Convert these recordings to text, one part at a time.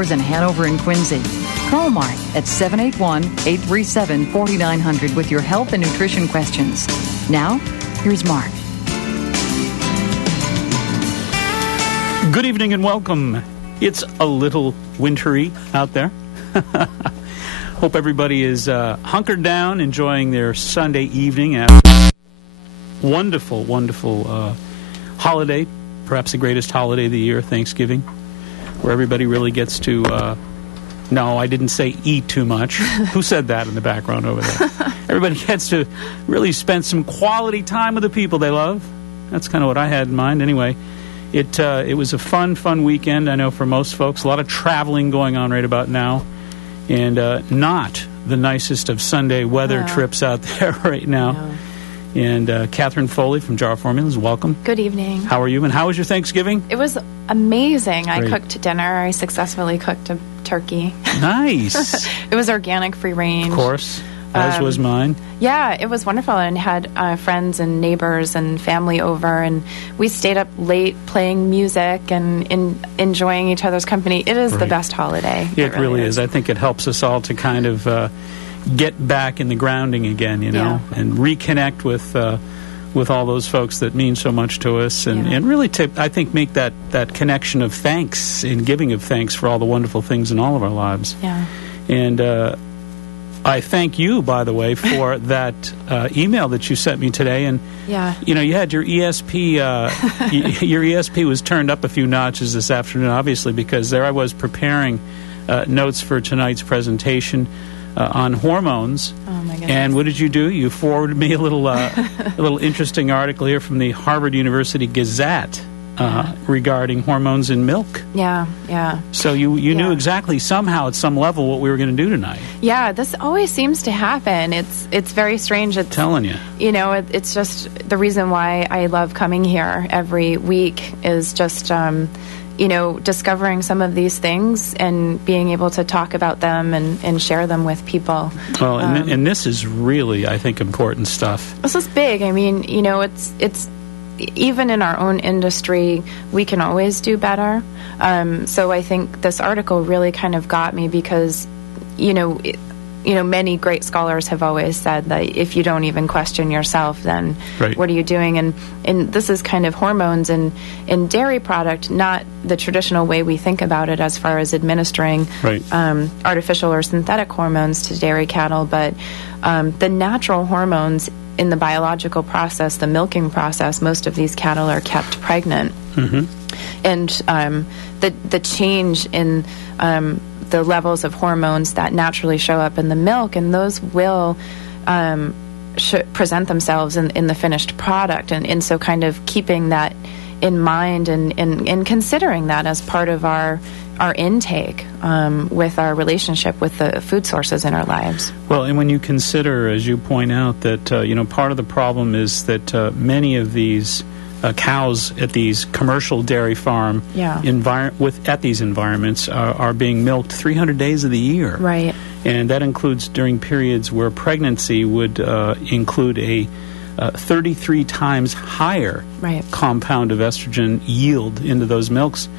in Hanover and Quincy. Call Mark at 781-837-4900 with your health and nutrition questions. Now, here's Mark. Good evening and welcome. It's a little wintry out there. Hope everybody is hunkered down, enjoying their Sunday evening after wonderful, wonderful holiday, perhaps the greatest holiday of the year, Thanksgiving, where everybody really gets to, no, I didn't say eat too much. Who said that in the background over there? Everybody gets to really spend some quality time with the people they love. That's kind of what I had in mind. Anyway, it was a fun weekend, I know, for most folks. A lot of traveling going on right about now. And not the nicest of Sunday weather trips out there right now. No. And Catherine Foley from Jar Formulas, welcome. Good evening. How are you? And how was your Thanksgiving? It was amazing. Great. I cooked dinner. I successfully cooked a turkey. Nice. It was organic, free range. Of course, as was mine. Yeah, it was wonderful, and had friends and neighbors and family over, and we stayed up late playing music and enjoying each other's company. It is the best holiday. It really is. I think it helps us all to kind of get back in the grounding again, you know, and reconnect with all those folks that mean so much to us, and really, I think, make that connection of thanks and giving of thanks for all the wonderful things in all of our lives. Yeah. And I thank you, by the way, for that email that you sent me today. And, you know, you had your ESP, your ESP was turned up a few notches this afternoon, obviously, because there I was preparing notes for tonight's presentation on hormones. Oh, my goodness. And what did you do? You forwarded me a little interesting article here from the Harvard University Gazette regarding hormones in milk. Yeah. So you knew exactly somehow at some level what we were going to do tonight. Yeah, this always seems to happen. It's very strange. It's telling you. You know, it's just the reason why I love coming here every week is just you know, discovering some of these things and being able to talk about them and share them with people. Well, and this is really, I think, important stuff. This is big. I mean, you know, it's even in our own industry, we can always do better. So I think this article really kind of got me because, you know, many great scholars have always said that if you don't even question yourself, then what are you doing? And this is kind of hormones in dairy product, not the traditional way we think about it as far as administering artificial or synthetic hormones to dairy cattle, but the natural hormones in the biological process, the milking process. Most of these cattle are kept pregnant. Mm-hmm. And the change in the levels of hormones that naturally show up in the milk, and those will present themselves in the finished product. And so kind of keeping that in mind and considering that as part of our intake with our relationship with the food sources in our lives. Well, and when you consider, as you point out, that you know, part of the problem is that many of these cows at these commercial dairy farm at these environments are being milked 300 days of the year. Right. And that includes during periods where pregnancy would include a 33 times higher compound of estrogen yield into those milks,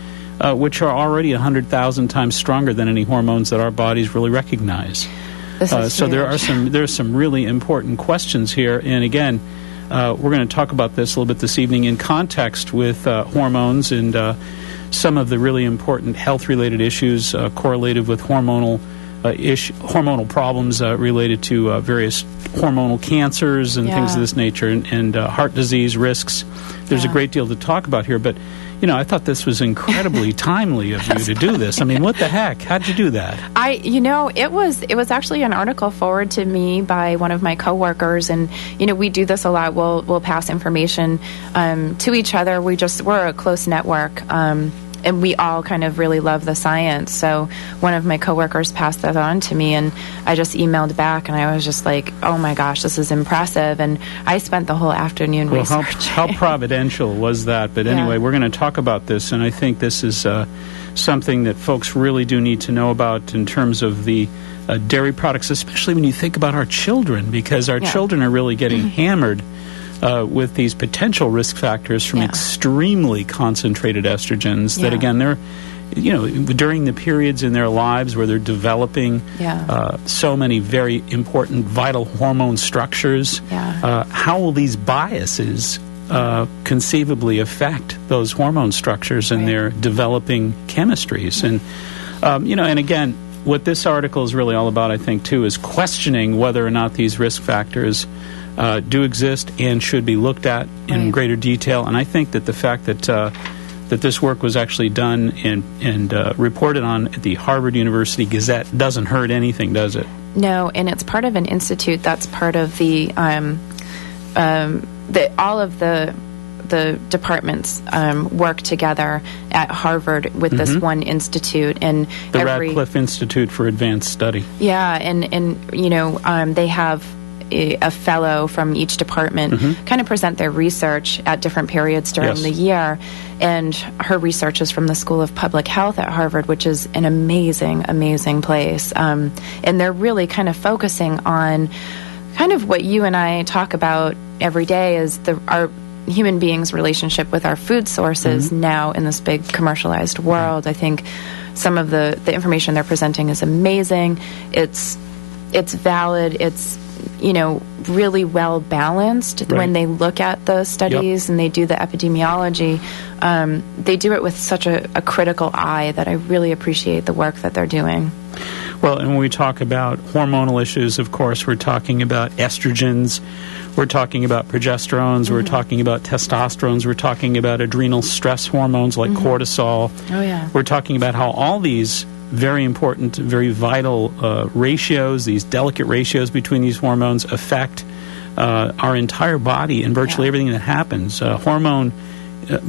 which are already 100,000 times stronger than any hormones that our bodies really recognize. So there are some really important questions here. And again, we're going to talk about this a little bit this evening in context with hormones and some of the really important health-related issues correlated with hormonal problems related to various hormonal cancers and things of this nature, and heart disease risks. There's a great deal to talk about here, but you know, I thought this was incredibly timely of you to do this. I mean, what the heck? How'd you do that? It was actually an article forwarded to me by one of my coworkers, and you know, we do this a lot. We'll pass information to each other. We're a close network. And we all kind of really love the science. So one of my coworkers passed that on to me, and I just emailed back, and I was just like, oh my gosh, this is impressive. And I spent the whole afternoon researching. How providential was that? But anyway, we're going to talk about this, and I think this is something that folks really do need to know about in terms of the dairy products, especially when you think about our children, because our children are really getting hammered with these potential risk factors from extremely concentrated estrogens that, again, they're during the periods in their lives where they're developing so many very important vital hormone structures, how will these biases conceivably affect those hormone structures and their developing chemistries? And, and again, what this article is really all about, I think, too, is questioning whether or not these risk factors do exist and should be looked at in greater detail. And I think that the fact that that this work was actually done and reported on at the Harvard University Gazette doesn't hurt anything, does it? No, and it's part of an institute that's part of the all of the departments work together at Harvard with this one institute, and the Radcliffe Institute for Advanced Study. Yeah, and they have a fellow from each department kind of present their research at different periods during the year. And her research is from the School of Public Health at Harvard, which is an amazing, amazing place. And they're really kind of focusing on kind of what you and I talk about every day is our human beings' relationship with our food sources now in this big commercialized world. I think some of the information they're presenting is amazing. It's valid. It's really well balanced when they look at the studies and they do the epidemiology. They do it with such a critical eye that I really appreciate the work that they're doing. Well, and when we talk about hormonal issues, of course, we're talking about estrogens, we're talking about progesterones, we're talking about testosterones, we're talking about adrenal stress hormones like cortisol. Oh, yeah. We're talking about how all these very important, very vital ratios, these delicate ratios between these hormones affect our entire body and virtually everything that happens. Hormone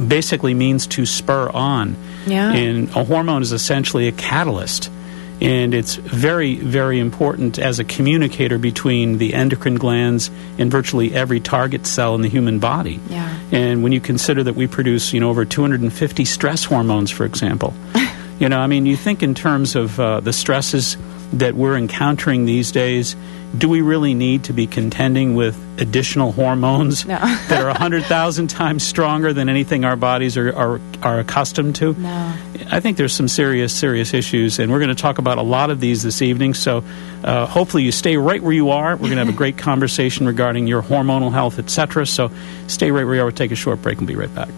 basically means to spur on. Yeah. And a hormone is essentially a catalyst. And it's very, very important as a communicator between the endocrine glands and virtually every target cell in the human body. Yeah. And when you consider that we produce, over 250 stress hormones, for example, you think in terms of the stresses that we're encountering these days, do we really need to be contending with additional hormones that are 100,000 times stronger than anything our bodies are accustomed to? No. I think there's some serious issues, and we're going to talk about a lot of these this evening, so hopefully you stay right where you are. We're going to have a great conversation regarding your hormonal health, etc., so stay right where you are. We'll take a short break and be right back.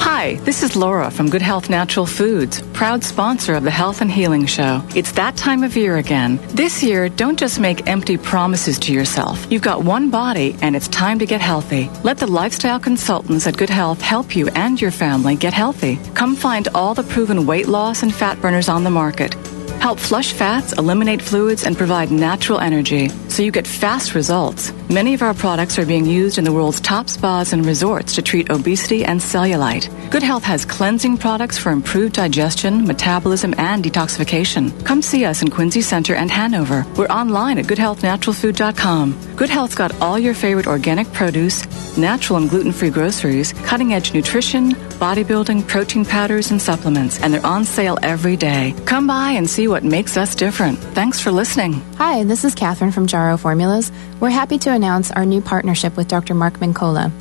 Hi, this is Laura from Good Health Natural Foods, proud sponsor of the Health and Healing Show. It's that time of year again. This year, don't just make empty promises to yourself. You've got one body, and it's time to get healthy. Let the lifestyle consultants at Good Health help you and your family get healthy. Come find all the proven weight loss and fat burners on the market. Help flush fats, eliminate fluids, and provide natural energy so you get fast results. Many of our products are being used in the world's top spas and resorts to treat obesity and cellulite. Good Health has cleansing products for improved digestion, metabolism, and detoxification. Come see us in Quincy Center and Hanover. We're online at goodhealthnaturalfood.com. Good Health's got all your favorite organic produce, natural and gluten-free groceries, cutting-edge nutrition, bodybuilding, protein powders, and supplements, and they're on sale every day. Come by and see what makes us different. Thanks for listening. Hi, this is Catherine from Jarrow Formulas. We're happy to announce our new partnership with Dr. Mark Mincola.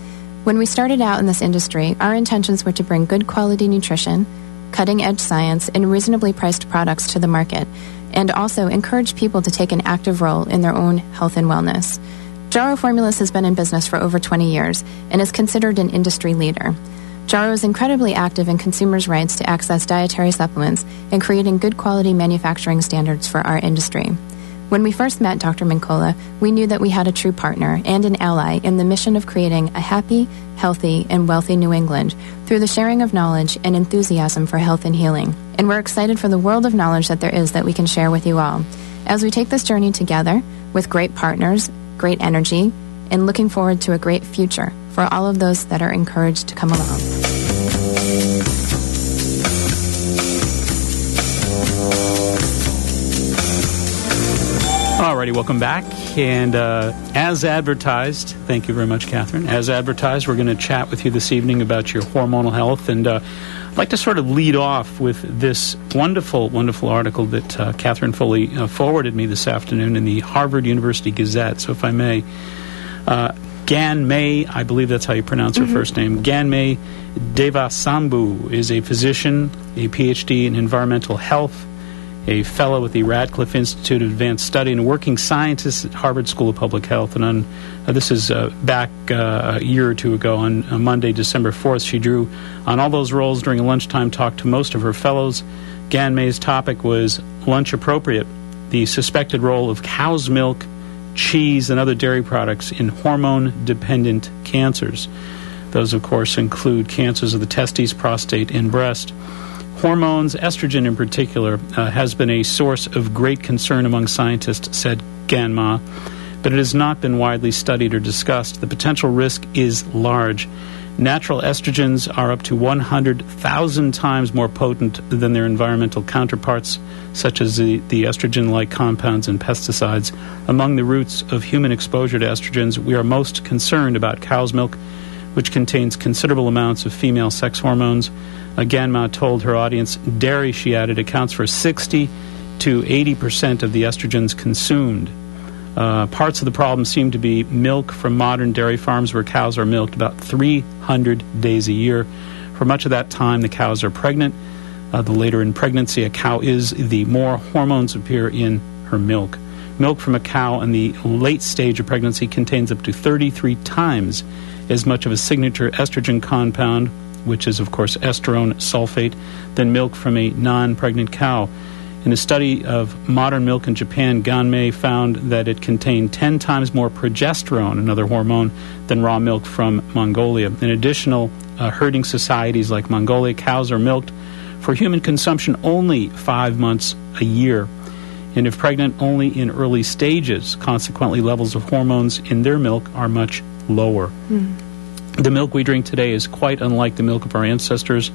When we started out in this industry, our intentions were to bring good quality nutrition, cutting-edge science, and reasonably priced products to the market, and also encourage people to take an active role in their own health and wellness. Jarrow Formulas has been in business for over 20 years and is considered an industry leader. Jarrow is incredibly active in consumers' rights to access dietary supplements and creating good quality manufacturing standards for our industry. When we first met Dr. Mincola, we knew that we had a true partner and an ally in the mission of creating a happy, healthy, and wealthy New England through the sharing of knowledge and enthusiasm for health and healing. And we're excited for the world of knowledge that there is that we can share with you all as we take this journey together with great partners, great energy, and looking forward to a great future for all of those that are encouraged to come along. All Alrighty, welcome back. And as advertised, thank you very much, Catherine. As advertised, we're going to chat with you this evening about your hormonal health. And I'd like to sort of lead off with this wonderful, wonderful article that Catherine Foley forwarded me this afternoon in the Harvard University Gazette. So if I may, Ganmei, I believe that's how you pronounce her first name, Ganmei Devasambu is a physician, a PhD in environmental health, a fellow at the Radcliffe Institute of Advanced Study, and a working scientist at Harvard School of Public Health. And this is back a year or two ago on Monday, December 4th. She drew on all those roles during a lunchtime talk to most of her fellows. Ganmei's topic was lunch appropriate, the suspected role of cow's milk, cheese, and other dairy products in hormone-dependent cancers. Those, of course, include cancers of the testes, prostate, and breast. Hormones, estrogen in particular, has been a source of great concern among scientists, said Ganmei, but it has not been widely studied or discussed. The potential risk is large. Natural estrogens are up to 100,000 times more potent than their environmental counterparts, such as the estrogen-like compounds and pesticides. Among the routes of human exposure to estrogens, we are most concerned about cow's milk, which contains considerable amounts of female sex hormones. Ganmei told her audience, dairy, she added, accounts for 60 to 80% of the estrogens consumed. Parts of the problem seem to be milk from modern dairy farms where cows are milked about 300 days a year. For much of that time, the cows are pregnant. The later in pregnancy a cow is, the more hormones appear in her milk. Milk from a cow in the late stage of pregnancy contains up to 33 times as much of a signature estrogen compound, which is, of course, estrone sulfate, than milk from a non-pregnant cow. In a study of modern milk in Japan, Ganmei found that it contained 10 times more progesterone, another hormone, than raw milk from Mongolia. In additional herding societies like Mongolia, cows are milked for human consumption only 5 months a year. And if pregnant, only in early stages. Consequently, levels of hormones in their milk are much lower. The milk we drink today is quite unlike the milk of our ancestors.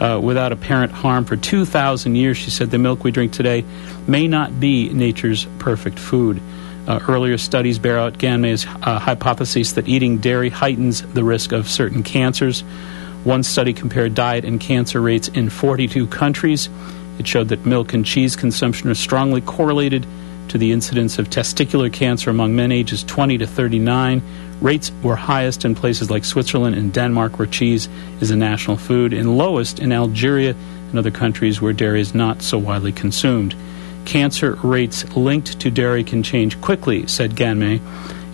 Without apparent harm for 2,000 years, she said, the milk we drink today may not be nature's perfect food. Earlier studies bear out Ganmei's hypothesis that eating dairy heightens the risk of certain cancers. One study compared diet and cancer rates in 42 countries. It showed that milk and cheese consumption are strongly correlated to the incidence of testicular cancer among men ages 20 to 39. Rates were highest in places like Switzerland and Denmark, where cheese is a national food, and lowest in Algeria and other countries where dairy is not so widely consumed. Cancer rates linked to dairy can change quickly, said Ganmei.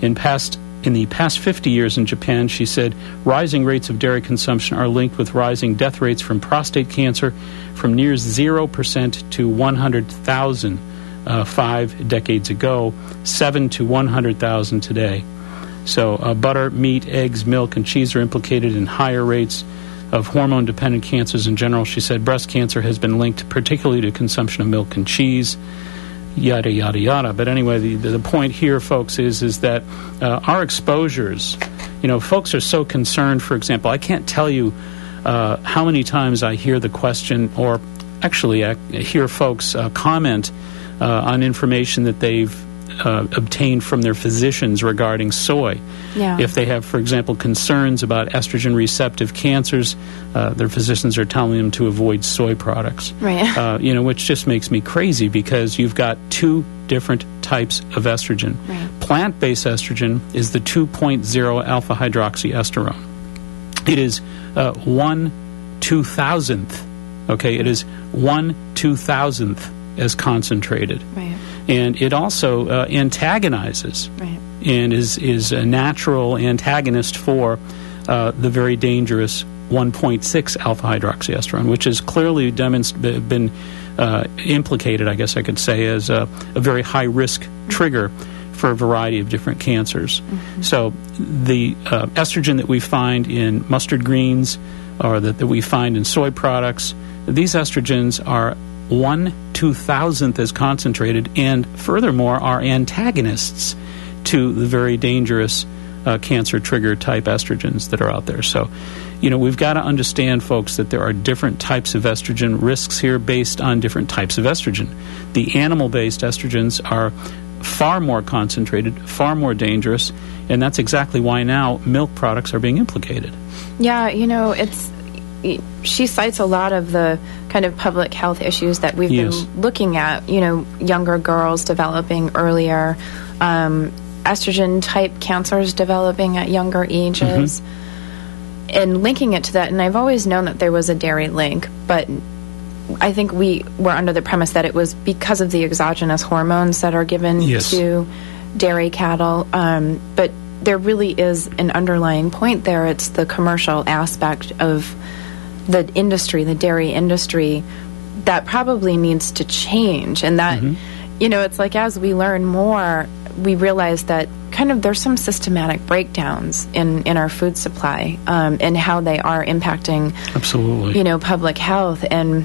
In the past 50 years in Japan, she said, rising rates of dairy consumption are linked with rising death rates from prostate cancer from near 0% to 100,000 5 decades ago, 7 to 100,000 today. So butter, meat, eggs, milk, and cheese are implicated in higher rates of hormone-dependent cancers in general. She said breast cancer has been linked particularly to consumption of milk and cheese, yada, yada, yada. But anyway, the point here, folks, is that our exposures, folks are so concerned. For example, I can't tell you how many times I hear the question, or actually I hear folks comment on information that they've obtained from their physicians regarding soy. Yeah. If they have, for example, concerns about estrogen-receptive cancers, their physicians are telling them to avoid soy products. Right. Which just makes me crazy, because you've got two different types of estrogen. Right. Plant-based estrogen is the 2.0 alpha-hydroxyesterone. It is 1/2000th. Okay, it is 1/2000th as concentrated. Right. And it also antagonizes, right, and is a natural antagonist for the very dangerous 1.6 alpha-hydroxyesterone, which has clearly been implicated, I guess I could say, as a very high-risk trigger for a variety of different cancers. Mm-hmm. So the estrogen that we find in mustard greens, or that we find in soy products, these estrogens are 1/2000th as concentrated, and furthermore are antagonists to the very dangerous cancer trigger type estrogens that are out there. So, we've got to understand, folks, that there are different types of estrogen risks here based on different types of estrogen. The animal-based estrogens are far more concentrated, far more dangerous, and that's exactly why now milk products are being implicated. Yeah, she cites a lot of the kind of public health issues that we've been looking at, younger girls developing earlier, estrogen-type cancers developing at younger ages, and linking it to that. And I've always known that there was a dairy link, but I think we were under the premise that it was because of the exogenous hormones that are given to dairy cattle, but there really is an underlying point there. It's the commercial aspect of the industry, the dairy industry, that probably needs to change. And that, it's like as we learn more, we realize that kind of there's some systematic breakdowns in our food supply and how they are impacting, public health. And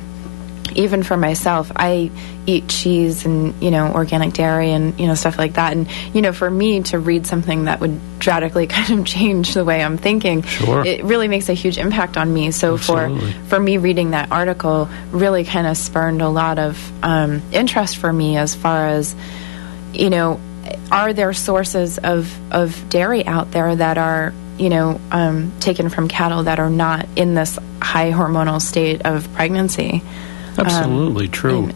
even for myself, I eat cheese and, organic dairy and, stuff like that. And, for me to read something that would drastically kind of change the way I'm thinking, it really makes a huge impact on me. So for me, reading that article really kind of spurned a lot of interest for me as far as, are there sources of dairy out there that are, taken from cattle that are not in this high hormonal state of pregnancy? Absolutely true.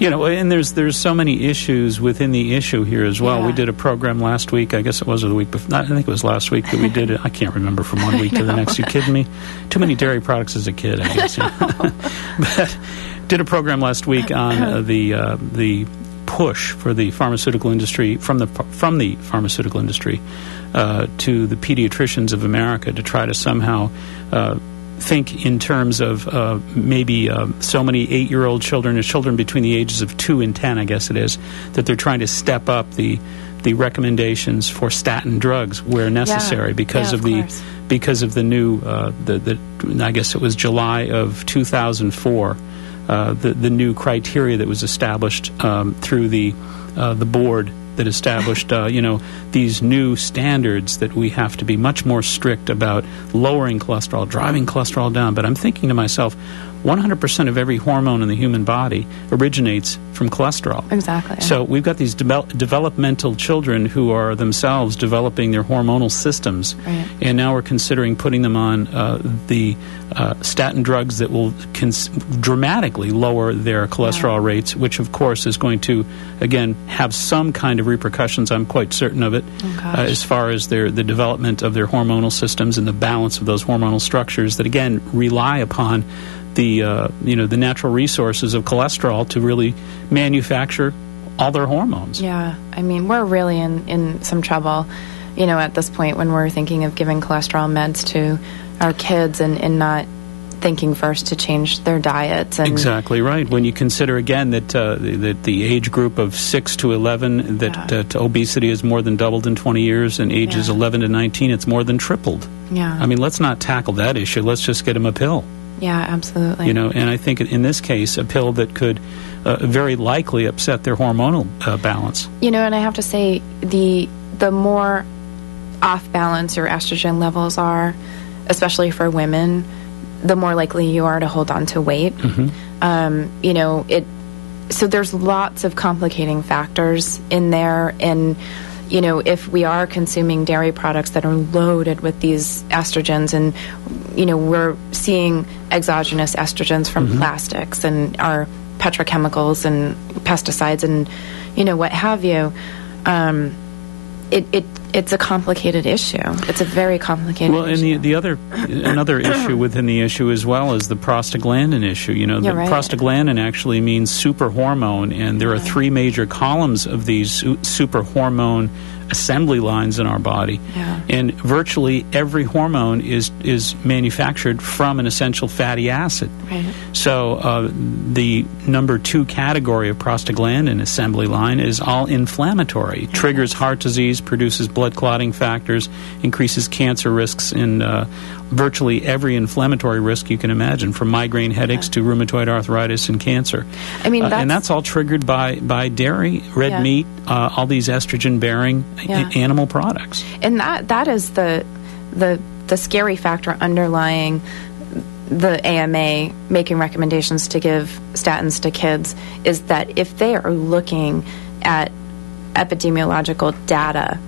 And there's so many issues within the issue here as well. We did a program last week, I guess it was, or the week before. I think it was last week that we did it. I can't remember from one week to the next. You kidding me? Too many dairy products as a kid, I guess. But did a program last week on the push for the pharmaceutical industry, from the pharmaceutical industry to the pediatricians of America to try to somehow think in terms of maybe so many 8-year-old children or children between the ages of 2 and 10, I guess it is, that they're trying to step up the recommendations for statin drugs where necessary because of the new I guess it was July of 2004, the new criteria that was established through the board that established, these new standards that we have to be much more strict about lowering cholesterol, driving cholesterol down. But I'm thinking to myself, 100% of every hormone in the human body originates from cholesterol. Exactly. So we've got these developmental children who are themselves developing their hormonal systems, and now we're considering putting them on the statin drugs that will dramatically lower their cholesterol rates, which of course is going to, again, have some kind of repercussions, I'm quite certain of it, as far as the development of their hormonal systems and the balance of those hormonal structures that, again, rely upon the natural resources of cholesterol to really manufacture all their hormones. Yeah, I mean, we're really in some trouble, at this point when we're thinking of giving cholesterol meds to our kids and not thinking first to change their diets. And exactly right. When you consider again that the age group of 6 to 11, that obesity has more than doubled in 20 years, and ages 11 to 19, it's more than tripled. Yeah. I mean, let's not tackle that issue. Let's just get them a pill. Yeah, absolutely. And I think in this case, a pill that could very likely upset their hormonal balance. And I have to say, the more off balance your estrogen levels are, especially for women, the more likely you are to hold on to weight. So there's lots of complicating factors in there, and if we are consuming dairy products that are loaded with these estrogens, and we're seeing exogenous estrogens from plastics and our petrochemicals and pesticides and what have you, it's a complicated issue. It's a very complicated issue. Well, and another issue within the issue as well is the prostaglandin issue. Prostaglandin actually means super hormone, and there are 3 major columns of these super hormone assembly lines in our body. And virtually every hormone is manufactured from an essential fatty acid. So the number 2 category of prostaglandin assembly line is all inflammatory. Triggers heart disease, produces blood clotting factors, increases cancer risks in virtually every inflammatory risk you can imagine, from migraine headaches to rheumatoid arthritis and cancer. I mean, and that's all triggered by dairy, red meat, all these estrogen-bearing animal products. And that is the scary factor underlying the AMA making recommendations to give statins to kids, is that if they are looking at epidemiological data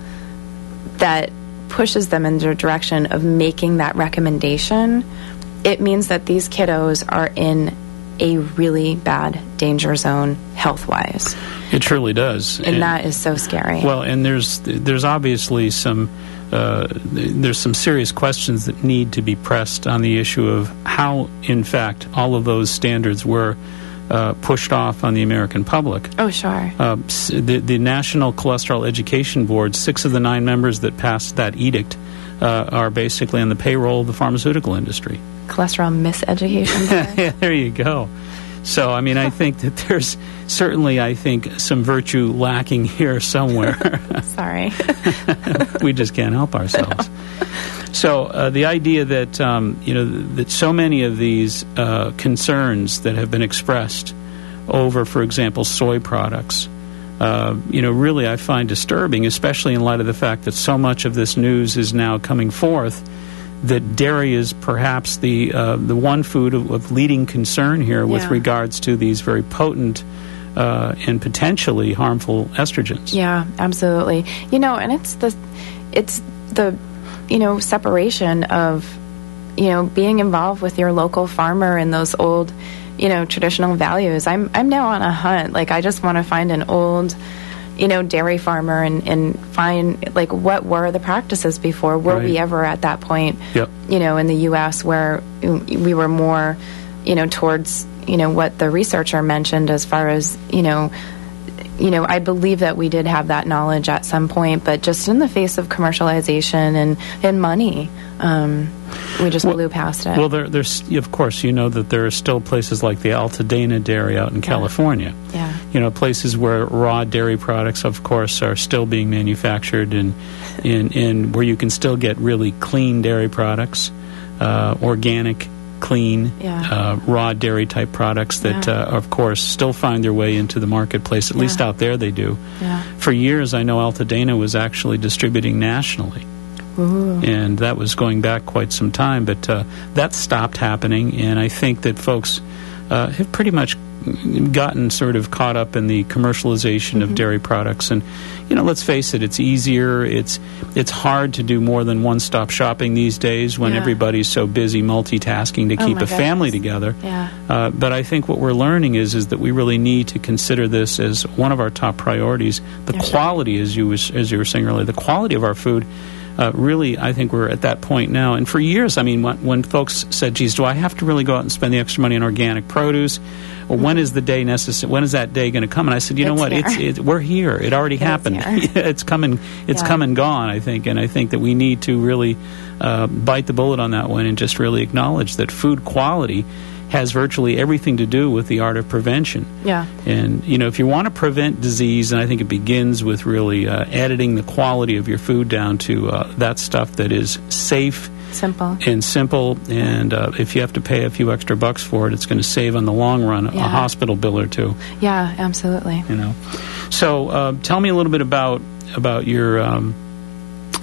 that pushes them in the direction of making that recommendation, it means that these kiddos are in a really bad danger zone health-wise. It truly does. And that is so scary. Well, and there's obviously some serious questions that need to be pressed on the issue of how, in fact, all of those standards were pushed off on the American public. Oh, sure. The National Cholesterol Education Board, 6 of the 9 members that passed that edict are basically on the payroll of the pharmaceutical industry. Cholesterol miseducation. Yeah, there you go. So, I mean, I think that there's certainly, I think, some virtue lacking here somewhere. Sorry. We just can't help ourselves. No. So the idea that, that so many of these concerns that have been expressed over, for example, soy products, really I find disturbing, especially in light of the fact that so much of this news is now coming forth, that dairy is perhaps the one food of leading concern here with regards to these very potent and potentially harmful estrogens. Yeah, absolutely. And it's the separation of being involved with your local farmer and those old traditional values. I'm now on a hunt. Like, I just want to find an old dairy farmer and find, like, what were the practices before? Were we ever at that point, in the U.S. where we were more, towards, what the researcher mentioned as far as, I believe that we did have that knowledge at some point, but just in the face of commercialization and money, we just blew past it. Well, there's, of course, that there are still places like the Altadena Dairy out in California. Yeah. Places where raw dairy products, of course, are still being manufactured and where you can still get really clean dairy products, organic, clean, raw dairy type products that, of course, still find their way into the marketplace. At least out there they do. Yeah. For years, I know Altadena was actually distributing nationally. Ooh. And that was going back quite some time, but that stopped happening, and I think that folks have pretty much gotten sort of caught up in the commercialization of dairy products. And let's face it, it's easier, it's hard to do more than one-stop shopping these days when everybody's so busy multitasking to keep a family together. But I think what we're learning is that we really need to consider this as one of our top priorities. The quality, as you were saying earlier, the quality of our food. Really, I think we're at that point now. And for years, I mean, when folks said, geez, do I have to really go out and spend the extra money on organic produce? Or when is the day necessary? When is that day going to come? And I said, you know what? We're here. It already happened. It's come and gone, I think. And I think that we need to really bite the bullet on that one and just really acknowledge that food quality has virtually everything to do with the art of prevention. Yeah. And, if you want to prevent disease, and I think it begins with really editing the quality of your food down to that stuff that is safe, simple, and if you have to pay a few extra bucks for it, it's going to save on the long run a hospital bill or two. Yeah, absolutely. So tell me a little bit about your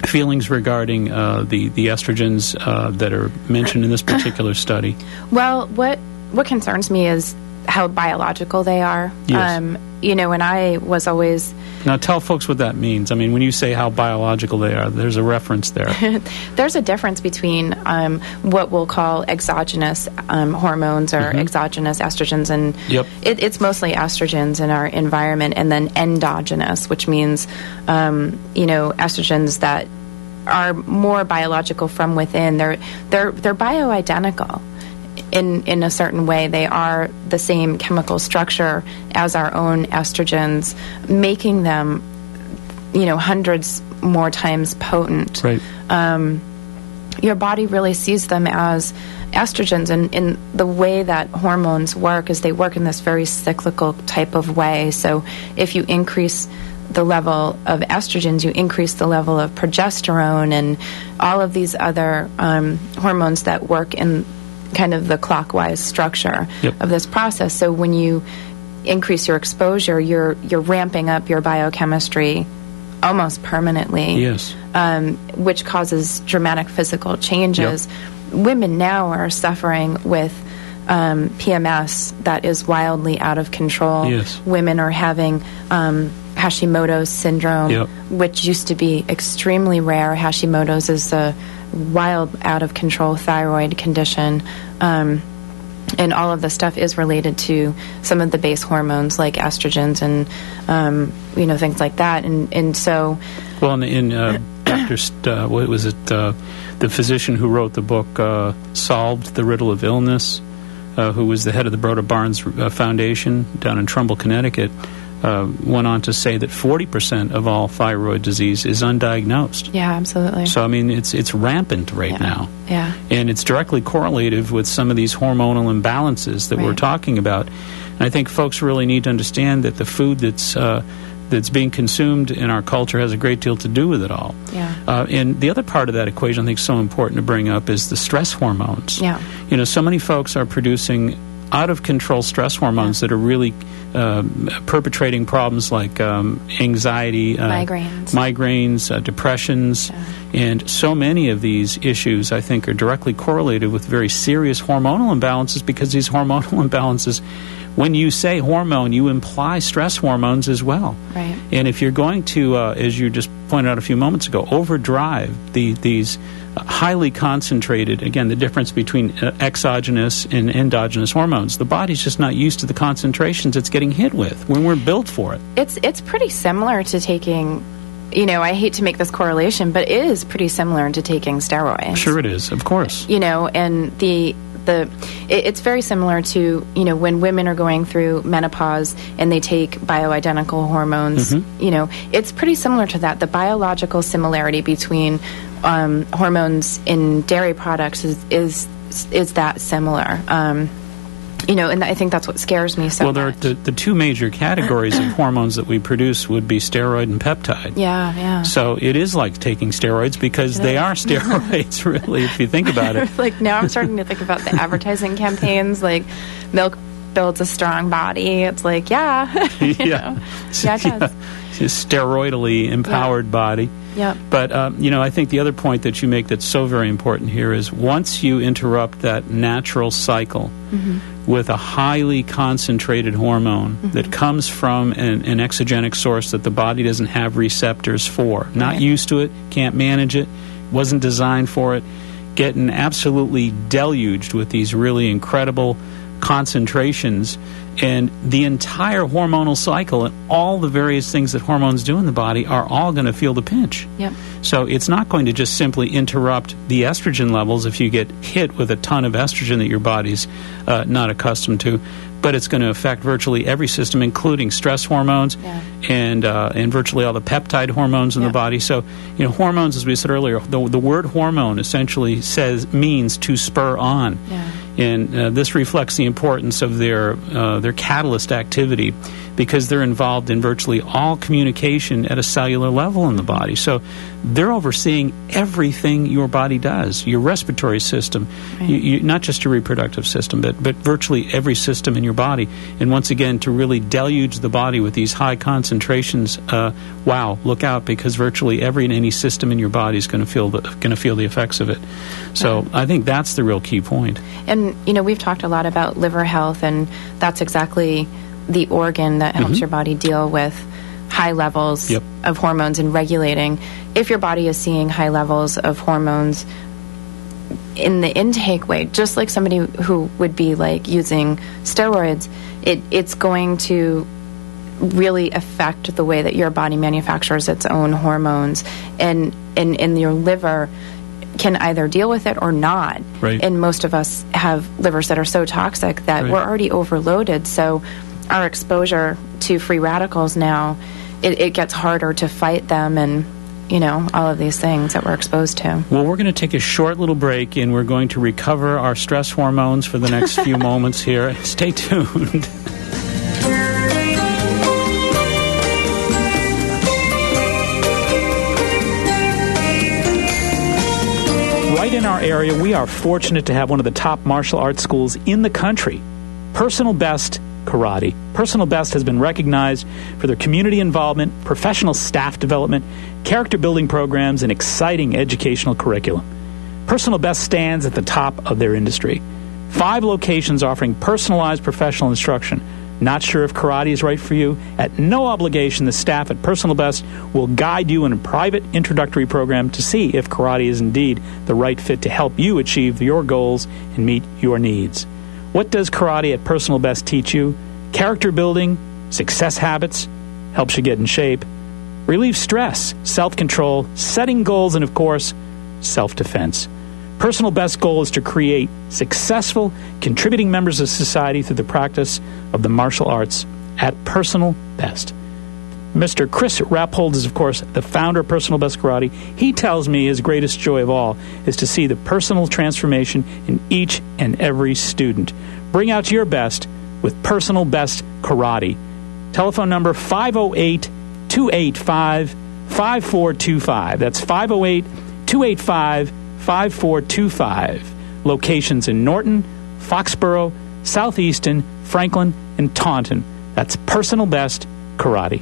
feelings regarding the estrogens that are mentioned in this particular study. Well, what concerns me is how biological they are. Yes. And I was always... Now tell folks what that means. I mean, when you say how biological they are, there's a reference there. There's a difference between what we'll call exogenous hormones or exogenous estrogens, and it's mostly estrogens in our environment, and then endogenous, which means, estrogens that are more biological from within. They're bioidentical. In a certain way, they are the same chemical structure as our own estrogens, making them, hundreds more times potent. Right. Your body really sees them as estrogens, and in the way that hormones work is they work in this very cyclical type of way. So if you increase the level of estrogens, you increase the level of progesterone and all of these other hormones that work in kind of the clockwise structure of this process. So when you increase your exposure, you're ramping up your biochemistry almost permanently, which causes dramatic physical changes. Women now are suffering with PMS that is wildly out of control. Women are having Hashimoto's syndrome, which used to be extremely rare. Hashimoto's is a wild, out-of-control thyroid condition. And all of the stuff is related to some of the base hormones like estrogens and, things like that. And so... Well, Dr. what was it? The physician who wrote the book Solved the Riddle of Illness, who was the head of the Broda Barnes Foundation down in Trumbull, Connecticut, went on to say that 40% of all thyroid disease is undiagnosed. Yeah, absolutely. So, I mean, it's rampant right now. Yeah. And it's directly correlative with some of these hormonal imbalances that we're talking about. And I think folks really need to understand that the food that's being consumed in our culture has a great deal to do with it all. Yeah. And the other part of that equation I think is so important to bring up is the stress hormones. Yeah. So many folks are producing out-of-control stress hormones that are really perpetrating problems like anxiety, migraines, depressions, and so many of these issues, I think, are directly correlated with very serious hormonal imbalances, because these hormonal imbalances, when you say hormone, you imply stress hormones as well. Right. And if you're going to, as you just pointed out a few moments ago, overdrive these highly concentrated, again, the difference between exogenous and endogenous hormones, the body's just not used to the concentrations it's getting hit with when we're built for it. It's pretty similar to taking, I hate to make this correlation, but it is pretty similar to taking steroids. Sure it is, of course. And it's very similar to, when women are going through menopause and they take bioidentical hormones, it's pretty similar to that. The biological similarity between hormones in dairy products is that similar. And I think that's what scares me so much. Well, the two major categories of hormones that we produce would be steroid and peptide. Yeah. So it is like taking steroids, because they are steroids, really, if you think about it. Like, now I'm starting to think about the advertising campaigns, like milk builds a strong body. It's like, yeah. Yeah, it does. Steroidally empowered body. Yeah. But, I think the other point that you make that's so very important here is once you interrupt that natural cycle with a highly concentrated hormone that comes from an exogenic source that the body doesn't have receptors for, not used to it, can't manage it, wasn't designed for it, getting absolutely deluged with these really incredible concentrations, and the entire hormonal cycle and all the various things that hormones do in the body are all going to feel the pinch. Yep. So it's not going to just simply interrupt the estrogen levels if you get hit with a ton of estrogen that your body's not accustomed to, but it's going to affect virtually every system, including stress hormones and virtually all the peptide hormones in the body. So, hormones, as we said earlier, the word hormone essentially means to spur on. Yeah. And this reflects the importance of their catalyst activity, because they're involved in virtually all communication at a cellular level in the body. So they're overseeing everything your body does, your respiratory system, not just your reproductive system, but virtually every system in your body. And once again, to really deluge the body with these high concentrations, look out, because virtually every and any system in your body is going to feel the effects of it. So I think that's the real key point. And, we've talked a lot about liver health, and that's exactly the organ that helps your body deal with high levels of hormones and regulating. If your body is seeing high levels of hormones in the intake way, just like somebody who would be like using steroids, it's going to really affect the way that your body manufactures its own hormones, and your liver can either deal with it or not. Right. And most of us have livers that are so toxic that we're already overloaded. So our exposure to free radicals now, it gets harder to fight them, and all of these things that we're exposed to. Well, we're going to take a short little break, and we're going to recover our stress hormones for the next few moments here. Stay tuned. Right in our area, we are fortunate to have one of the top martial arts schools in the country, Personal Best Karate. Personal Best has been recognized for their community involvement, professional staff development, character building programs, and exciting educational curriculum. Personal Best stands at the top of their industry. 5 locations offering personalized professional instruction, Not sure if karate is right for you? At no obligation, the staff at Personal Best will guide you in a private introductory program to see if karate is indeed the right fit to help you achieve your goals and meet your needs. What does karate at Personal Best teach you? Character building, success habits, helps you get in shape, relieve stress, self-control, setting goals, and, of course, self-defense. Personal Best's goal is to create successful, contributing members of society through the practice of the martial arts at Personal Best. Mr. Chris Rappold is, of course, the founder of Personal Best Karate. He tells me his greatest joy of all is to see the personal transformation in each and every student. Bring out your best with Personal Best Karate. Telephone number 508-285-5425. That's 508-285-5425. Locations in Norton, Foxborough, Southeastern, Franklin, and Taunton. That's Personal Best Karate.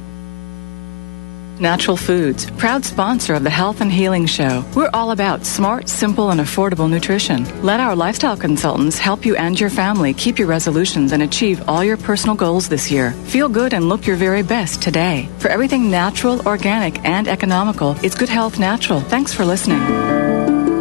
Natural Foods, proud sponsor of the Health and Healing Show. We're all about smart, simple, and affordable nutrition. Let our lifestyle consultants help you and your family keep your resolutions and achieve all your personal goals this year. Feel good and look your very best today. For everything natural, organic, and economical, it's Good Health Natural. Thanks for listening.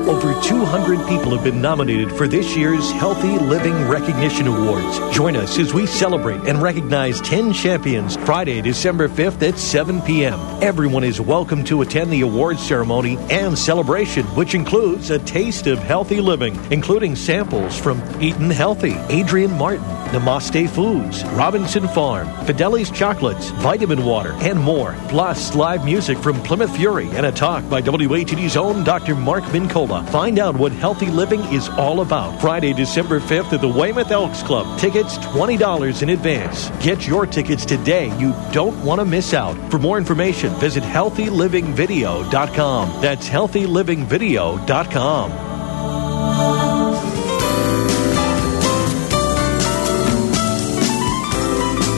Over 200 people have been nominated for this year's Healthy Living Recognition Awards. Join us as we celebrate and recognize 10 champions Friday, December 5th at 7 p.m. Everyone is welcome to attend the awards ceremony and celebration, which includes a taste of healthy living, including samples from Eatin' Healthy, Adrian Martin, Namaste Foods, Robinson Farm, Fideli's Chocolates, Vitamin Water, and more. Plus, live music from Plymouth Fury and a talk by WATD's own Dr. Mark Mincola. Find out what healthy living is all about. Friday, December 5th at the Weymouth Elks Club. Tickets $20 in advance. Get your tickets today. You don't want to miss out. For more information, visit healthylivingvideo.com. That's healthylivingvideo.com.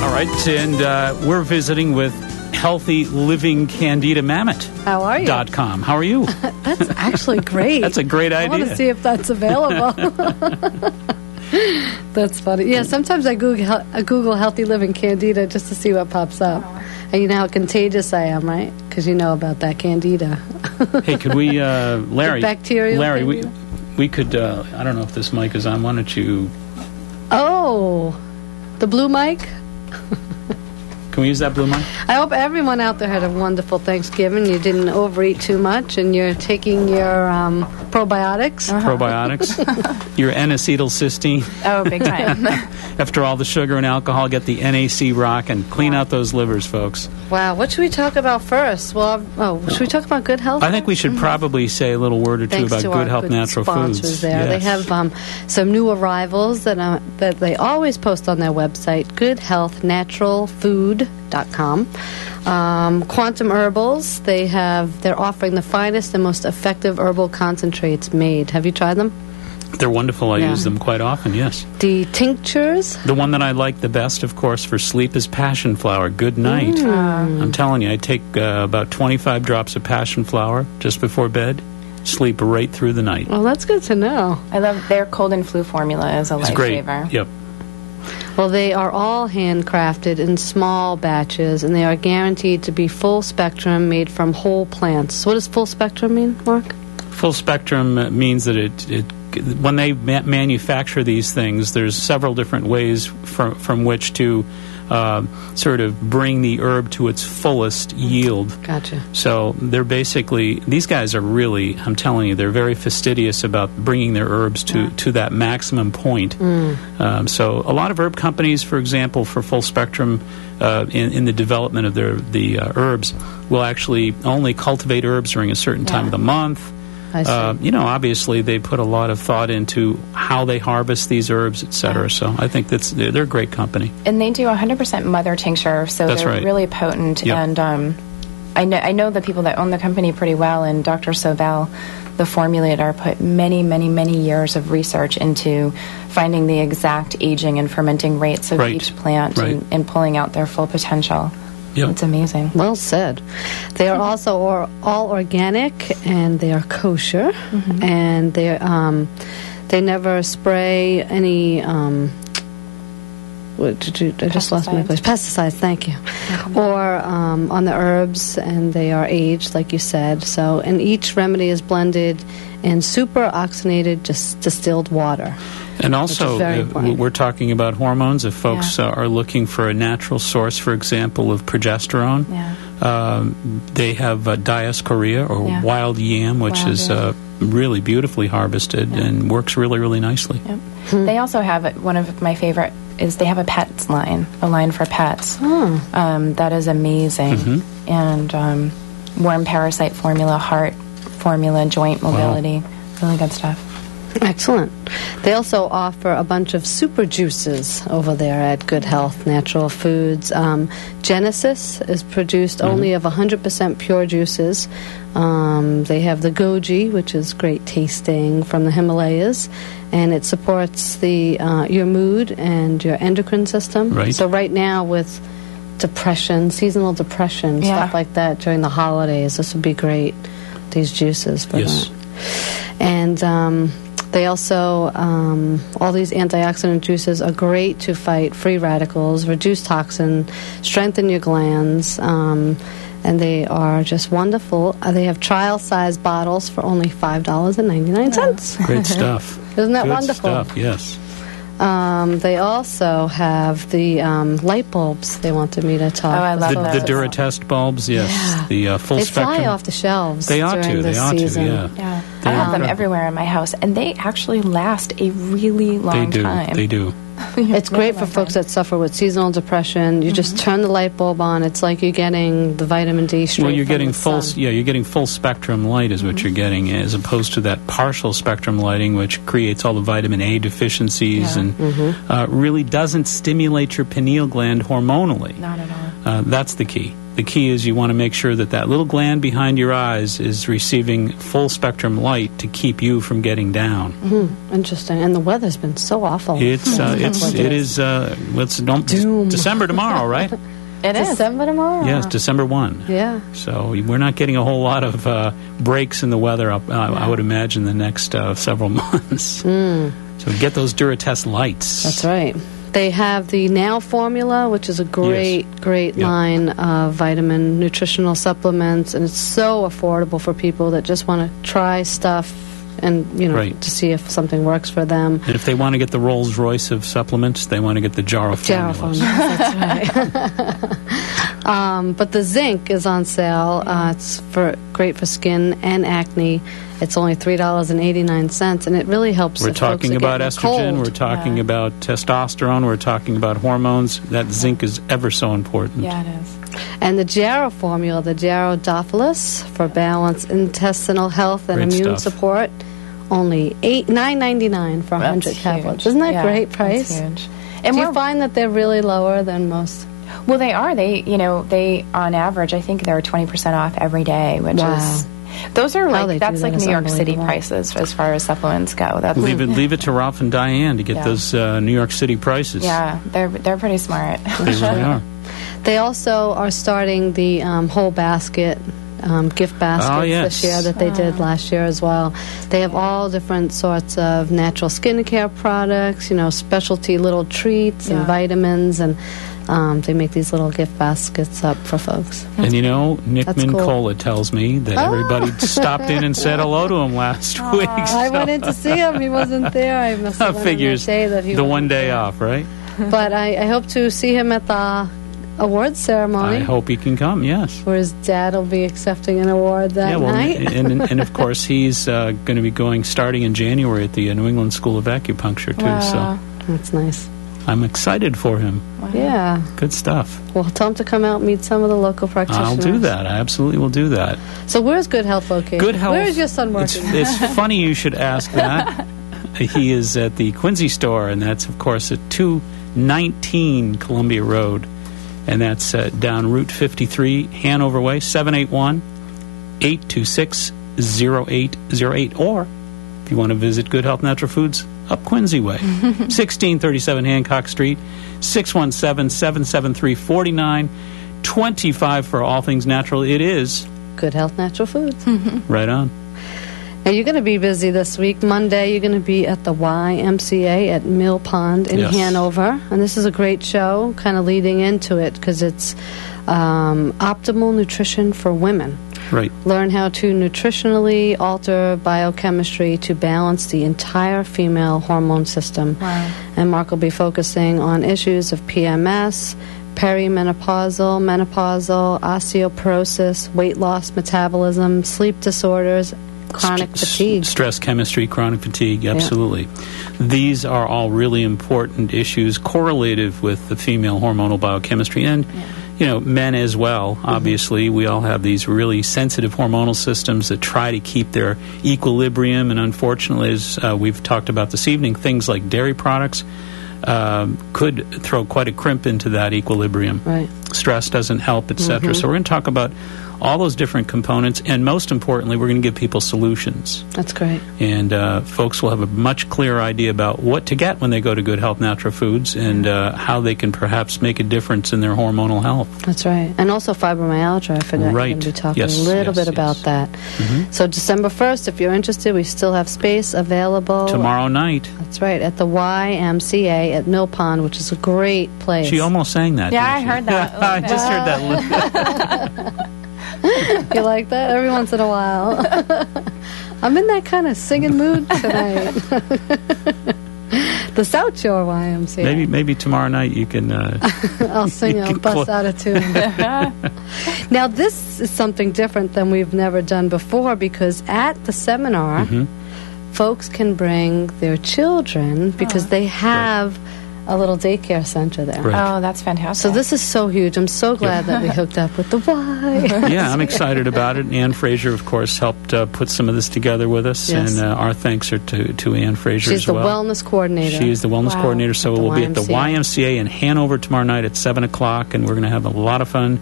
All right, and we're visiting with Healthy Living Candida Mamet. How are you? .com. How are you? That's actually great. That's a great idea. I want to see if that's available. That's funny. Yeah, sometimes I Google Healthy Living Candida just to see what pops up. And you know how contagious I am, right? Because you know about that Candida. Hey, could we, Larry? The bacterial Larry, Candida? we could, I don't know if this mic is on. Why don't you... Oh, the blue mic? Can we use that blue mic? I hope everyone out there had a wonderful Thanksgiving. You didn't overeat too much, and you're taking your probiotics. Probiotics. Your N-acetylcysteine. Oh, big time. After all the sugar and alcohol, get the NAC rock and clean out those livers, folks. Wow, what should we talk about first? Well, should we talk about good health? I think we should probably say a little word or two Thanks about to Good our Health good Natural sponsors Foods. There. Yes. They have some new arrivals that they always post on their website, goodhealthnaturalfood.com. Quantum Herbals, they're offering the finest and most effective herbal concentrates made. Have you tried them? They're wonderful. I use them quite often, yes. The tinctures? The one that I like the best, of course, for sleep is passion flower. Good night. I'm telling you, I take about 25 drops of passion flower just before bed, sleep right through the night. Well, that's good to know. I love their cold and flu formula is a It's great. lifesaver. Yep. Well, they are all handcrafted in small batches, and they are guaranteed to be full spectrum, made from whole plants. What does full spectrum mean, Mark? Full spectrum means that when they manufacture these things, there's several different ways from which to sort of bring the herb to its fullest yield. Gotcha. So they're basically, these guys are really, I'm telling you, they're very fastidious about bringing their herbs to that maximum point. So a lot of herb companies, for example, for full spectrum, in the development of the herbs, will actually only cultivate herbs during a certain time of the month. I see. Obviously they put a lot of thought into how they harvest these herbs, etc. So I think they're a great company. And they do 100% mother tincture, so That's they're right. really potent. Yep. And I know the people that own the company pretty well, and Dr. Sobel, the formulator, put many, many, many years of research into finding the exact aging and fermenting rates of each plant and pulling out their full potential. Yep. It's amazing. Well said. They are also all organic, and they are kosher, and they never spray any I just lost my place. Pesticides, thank you. Or on the herbs, and they are aged, like you said. So, and each remedy is blended in superoxygenated distilled water. And also, we're talking about hormones. If folks are looking for a natural source, for example, of progesterone, they have Diascorea or wild yam, which is really beautifully harvested and works really, really nicely. Yep. They also have, one of my favorite is they have a pets line, a line for pets. That is amazing. And worm parasite formula, heart formula, joint mobility, really good stuff. Excellent. They also offer a bunch of super juices over there at Good Health Natural Foods. Genesis is produced only of 100% pure juices. They have the goji, which is great tasting from the Himalayas, and it supports the your mood and your endocrine system. Right. So right now with depression, seasonal depression, stuff like that during the holidays, this would be great, these juices for that. And they also, all these antioxidant juices are great to fight free radicals, reduce toxin, strengthen your glands, and they are just wonderful. They have trial-size bottles for only $5.99. Great stuff. Isn't that Good wonderful? Stuff, yes. They also have the light bulbs they wanted me to talk about. Oh, I love the those. Duratest bulbs, yes. Yeah. The full they spectrum. They fly off the shelves. They ought during to. this They ought season. to, Yeah. I They're have them incredible. everywhere in my house, and they actually last a really long time. They do. It's great for folks that suffer with seasonal depression. You just turn the light bulb on. It's like you're getting the vitamin D straight Well, you're from getting the full. sun. You're getting full spectrum light is what you're getting, as opposed to that partial spectrum lighting, which creates all the vitamin A deficiencies and really doesn't stimulate your pineal gland hormonally. Not at all. That's the key. The key is you want to make sure that little gland behind your eyes is receiving full spectrum light to keep you from getting down. Interesting. And the weather's been so awful. It's December tomorrow, right? It is. December tomorrow. Yes, December 1. Yeah. So we're not getting a whole lot of breaks in the weather up, I would imagine, the next several months. So get those Duratest lights. That's right. They have the Now formula, which is a great line of vitamin nutritional supplements, and it's so affordable for people that just want to try stuff and, to see if something works for them. And if they want to get the Rolls Royce of supplements, they want to get the Jarrow formulas. That's right. But the zinc is on sale. It's great for skin and acne. It's only $3.89, and it really helps. We're talking about estrogen. Cold. We're talking about testosterone. We're talking about hormones. That zinc is ever so important. Yeah, it is. And the Jarrow formula, the Jarrow-Dophilus, for balanced intestinal health and Great immune stuff. support, only $9.99 for 100 tablets. Isn't that great price? That's huge. And Do you find that they're really lower than most? Well, they are. They on average, I think they're 20% off every day, which is. Those are that's like New York City prices as far as supplements go. That's, leave it to Ralph and Diane to get those New York City prices. Yeah, they're pretty smart. They really are. They also are starting the whole basket gift baskets this year that they did last year as well. They have all different sorts of natural skincare products, specialty little treats and vitamins, and they make these little gift baskets up for folks. And Nick That's Mincola tells me that everybody stopped in and said hello to him last week. I went in to see him. He wasn't there. I must have went figures on that day that he the wasn't one day there. off, right? But I hope to see him at the awards ceremony. I hope he can come, yes. Where his dad will be accepting an award that night. and of course he's going to be starting in January at the New England School of Acupuncture too. Wow. So That's nice. I'm excited for him. Wow. Yeah. Good stuff. Well, tell him to come out and meet some of the local practitioners. I'll do that. I absolutely will do that. So where's Good Health located? Good Health. Where is your son working? It's funny you should ask that. He is at the Quincy store, and that's, of course, at 219 Columbia Road. And that's down Route 53, Hanover Way, 781-826-0808. Or, if you want to visit Good Health Natural Foods, up Quincy Way, 1637 Hancock Street, 617-773-4925 for all things natural. It is Good Health Natural Foods. right on. Now, you're going to be busy this week. Monday, you're going to be at the YMCA at Mill Pond in Hanover. And this is a great show, kind of leading into it, because it's optimal nutrition for women. Right. Learn how to nutritionally alter biochemistry to balance the entire female hormone system. Wow. And Mark will be focusing on issues of PMS, perimenopausal, menopausal, osteoporosis, weight loss, metabolism, sleep disorders, chronic fatigue. Stress chemistry, chronic fatigue, absolutely. Yeah. These are all really important issues correlative with the female hormonal biochemistry and, you know, men as well. Obviously, we all have these really sensitive hormonal systems that try to keep their equilibrium, and unfortunately, as we've talked about this evening, things like dairy products could throw quite a crimp into that equilibrium. Right. Stress doesn't help, etc. So we're going to talk about all those different components, and most importantly, we're going to give people solutions. That's great. And folks will have a much clearer idea about what to get when they go to Good Health Natural Foods and how they can perhaps make a difference in their hormonal health. That's right. And also fibromyalgia. I forgot we're going to be talking a little bit about that. So December 1st, if you're interested, we still have space available. Tomorrow night. That's right, at the YMCA at Mill Pond, which is a great place. She almost sang that. Yeah, I heard that. I just heard that. You like that? Every once in a while. I'm in that kind of singing mood tonight. The South Shore YMCA. Maybe tomorrow night you can... I'll sing, I'll bust out a tune. Now, this is something different than we've never done before, because at the seminar, folks can bring their children because they have... a little daycare center there. Right. Oh, that's fantastic. So this is so huge. I'm so glad that we hooked up with the Y. Yeah, I'm excited about it. Ann Fraser, of course, helped put some of this together with us, and our thanks are to Ann Fraser She's as well. She's the wellness coordinator. She is the wellness coordinator, so we'll be at the YMCA in Hanover tomorrow night at 7 o'clock, and we're going to have a lot of fun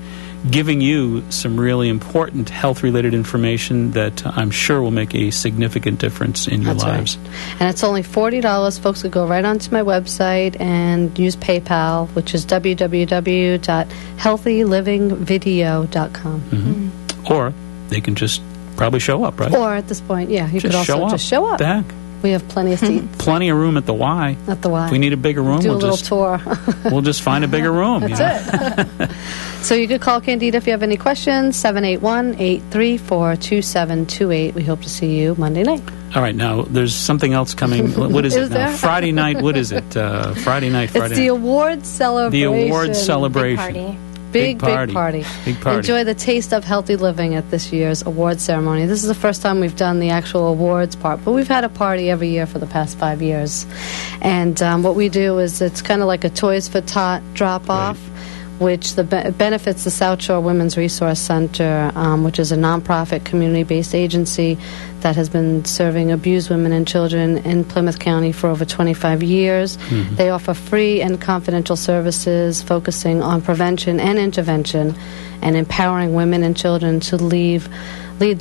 giving you some really important health-related information that I'm sure will make a significant difference in your lives. Right. And it's only $40. Folks could go right onto my website and use PayPal, which is www.healthylivingvideo.com. Or they can just probably show up, right? Or at this point, you could also just show up. Back. We have plenty of seats. Plenty of room at the Y. At the Y. If we need a bigger room, we'll do a little tour. We'll just find a bigger room. That's it. So you could call Candida if you have any questions, 781-834-2728. We hope to see you Monday night. All right, now there's something else coming. What is it now? Friday night, what is it? Friday night. It's the awards celebration. The awards celebration. Big party. Big party. Enjoy the taste of healthy living at this year's awards ceremony. This is the first time we've done the actual awards part, but we've had a party every year for the past 5 years. And what we do is it's kind of like a Toys for Tot drop-off. Right. Which benefits the South Shore Women's Resource Center, which is a nonprofit community-based agency that has been serving abused women and children in Plymouth County for over 25 years. They offer free and confidential services focusing on prevention and intervention and empowering women and children to lead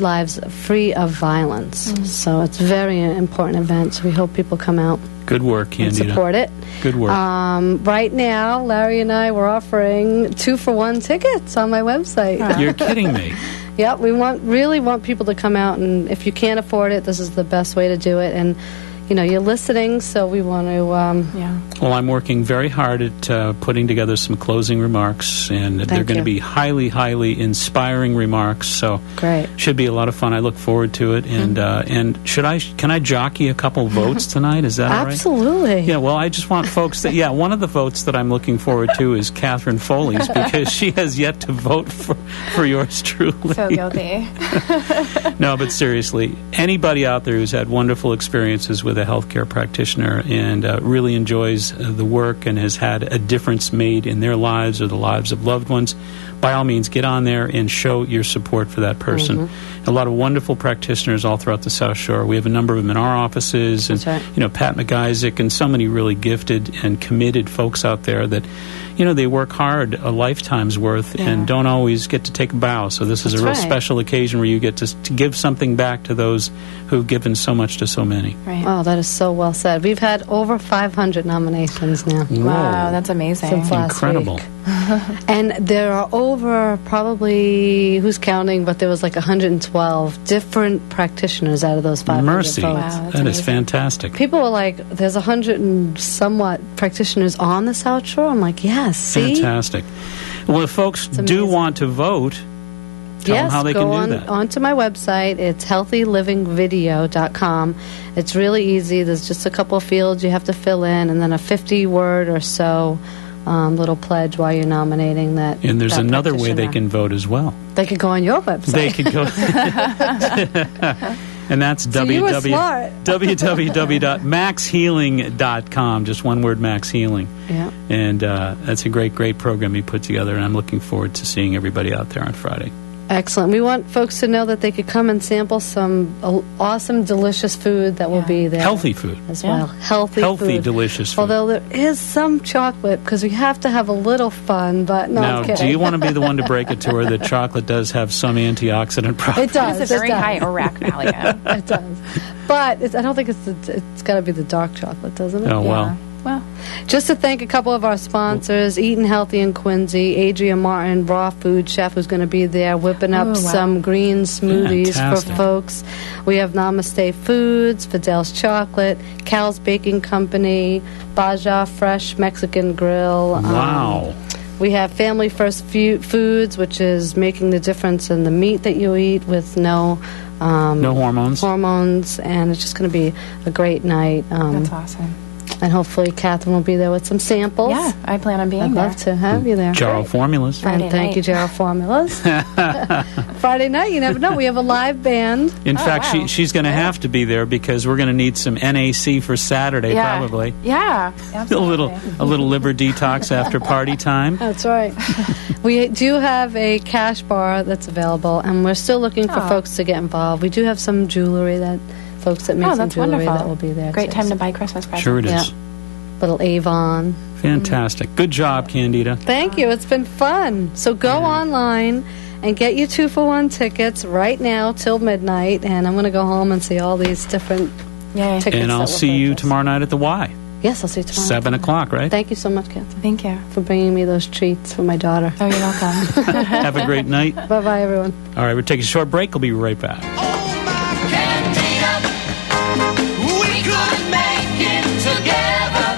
lives free of violence. So it's a very important event, so we hope people come out. Good work, Candida. And support it. Good work. Right now, Larry and I were offering 2-for-1 tickets on my website. You're kidding me. Yeah, we really want people to come out, and if you can't afford it, this is the best way to do it. And you know, you're listening, so we want to... Well, I'm working very hard at putting together some closing remarks, and they're going to be highly, highly inspiring remarks, so great. Should be a lot of fun. I look forward to it, and can I jockey a couple votes tonight? Is that all right? Absolutely. Yeah, well, I just want folks that, one of the votes that I'm looking forward to is Catherine Foley's, because she has yet to vote for yours truly. So guilty. No, but seriously, anybody out there who's had wonderful experiences with a healthcare practitioner and really enjoys the work and has had a difference made in their lives or the lives of loved ones, by all means, get on there and show your support for that person. A lot of wonderful practitioners all throughout the South Shore. We have a number of them in our offices, and Pat McIsaac and so many really gifted and committed folks out there that, they work hard a lifetime's worth and don't always get to take a bow. So this is a real special occasion where you get to give something back to those who've given so much to so many. Right. Oh, that is so well said. We've had over 500 nominations now. Whoa. Wow, that's amazing. Since last Incredible. Week. And there are over probably, who's counting, but there was like 112 12 different practitioners out of those 500 Mercy. votes. Wow, That is fantastic. People were like, there's 100 and somewhat practitioners on the South Shore. I'm like, yes, see? Fantastic. Well, if folks do amazing. want to vote, tell them how they can do that. Go onto my website. It's healthylivingvideo.com. It's really easy. There's just a couple of fields you have to fill in, and then a 50-word or so little pledge while you're nominating that. And there's that another way they practitioner. can vote as well. They could go on your website. They could go. And that's you were smart. www.maxhealing.com. Just one word, Max Healing. Yeah. And that's a great, great program you put together, and I'm looking forward to seeing everybody out there on Friday. Excellent. We want folks to know that they could come and sample some awesome, delicious food that will be there. Healthy food. As well. Healthy food. Delicious food. Although there is some chocolate, because we have to have a little fun, but no, Now, I'm kidding. do you want to be the one to break it to her that chocolate does have some antioxidant properties? It does. It's a very it does. high ORAC value. It does. But I don't think it's got to be the dark chocolate, doesn't it? Oh, well. Well, Just to thank a couple of our sponsors, Eatin' Healthy in Quincy, Adria Martin, raw food chef, who's going to be there whipping up some green smoothies Fantastic. for folks. We have Namaste Foods, Fidel's Chocolate, Cal's Baking Company, Baja Fresh Mexican Grill. Wow. We have Family First Foods, which is making the difference in the meat that you eat with no hormones, and it's just going to be a great night. that's awesome. And hopefully Catherine will be there with some samples. Yeah, I plan on being I'd there. love to have you there. Jarrow Formulas. Friday And thank night. you, Jarrow Formulas. Friday night, you never know. We have a live band. In fact, wow. she's going to have to be there because we're going to need some NAC for Saturday, Yeah. probably. Yeah, A absolutely. little liver detox after party time. That's right. We do have a cash bar that's available, and we're still looking for folks to get involved. We do have some jewelry that folks that make some that's jewelry wonderful. that will be there. Great too. time to buy Christmas presents. Sure it is. Yeah. Little Avon. Fantastic. Good job, Candida. Thank you. It's been fun. So go online and get your 2-for-1 tickets right now till midnight, and I'm going to go home and see all these different Yay. tickets. And I'll that were see you purchased. tomorrow night at the Y. Yes, I'll see you tomorrow. 7 o'clock, right? Thank you so much, Catherine, Thank you. for bringing me those treats for my daughter. Oh, you're welcome. Have a great night. Bye-bye, everyone. All right, we'll take a short break. We'll be right back. We could make it together.